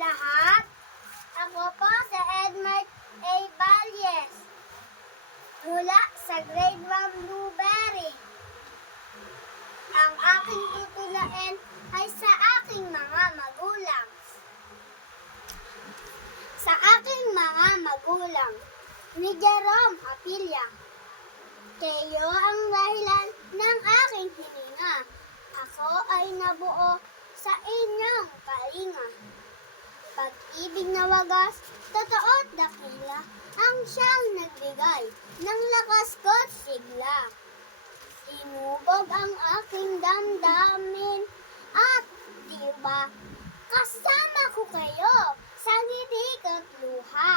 lahat. Ako po si Edmar A. Valles mula sa Grade 1 Blueberry. Ang aking tutulain ay sa aking mga magulang. Sa aking mga magulang, ni Jerome Apilla. Kayo ang dahilan ng aking hininga. Ako ay nabuo sa inyong kalinga. Pag-ibig na wagas, totoo at dakila, ang siyang nagbigay ng lakas ko't sigla. Inubog ang aking damdamin at diba, kasama ko kayo sa ngitik at luha.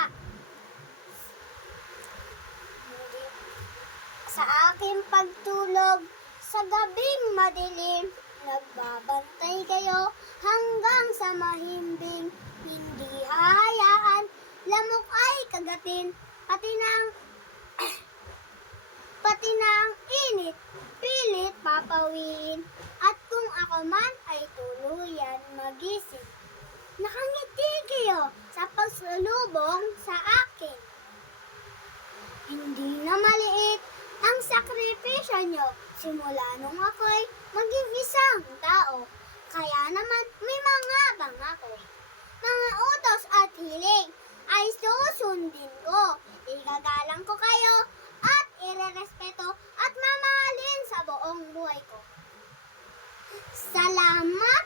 Sa aking pagtulog, sa gabing madilim, nagbabantay kayo hanggang sa mahimbing. Hindi hahayaan, lamok ay kagatin, pati ng init, pilit papawin. At kung ako man ay tuluyan magising, nakangiti kayo sa pagsalubong sa akin. Hindi na maliit ang sakripisyo nyo simula nung ako'y maging isang tao. Kaya naman may mga pangako, mga utos at hiling ay susundin ko. Igagalang ko kayo at irerespeto at mamahalin sa buong buhay ko. Salamat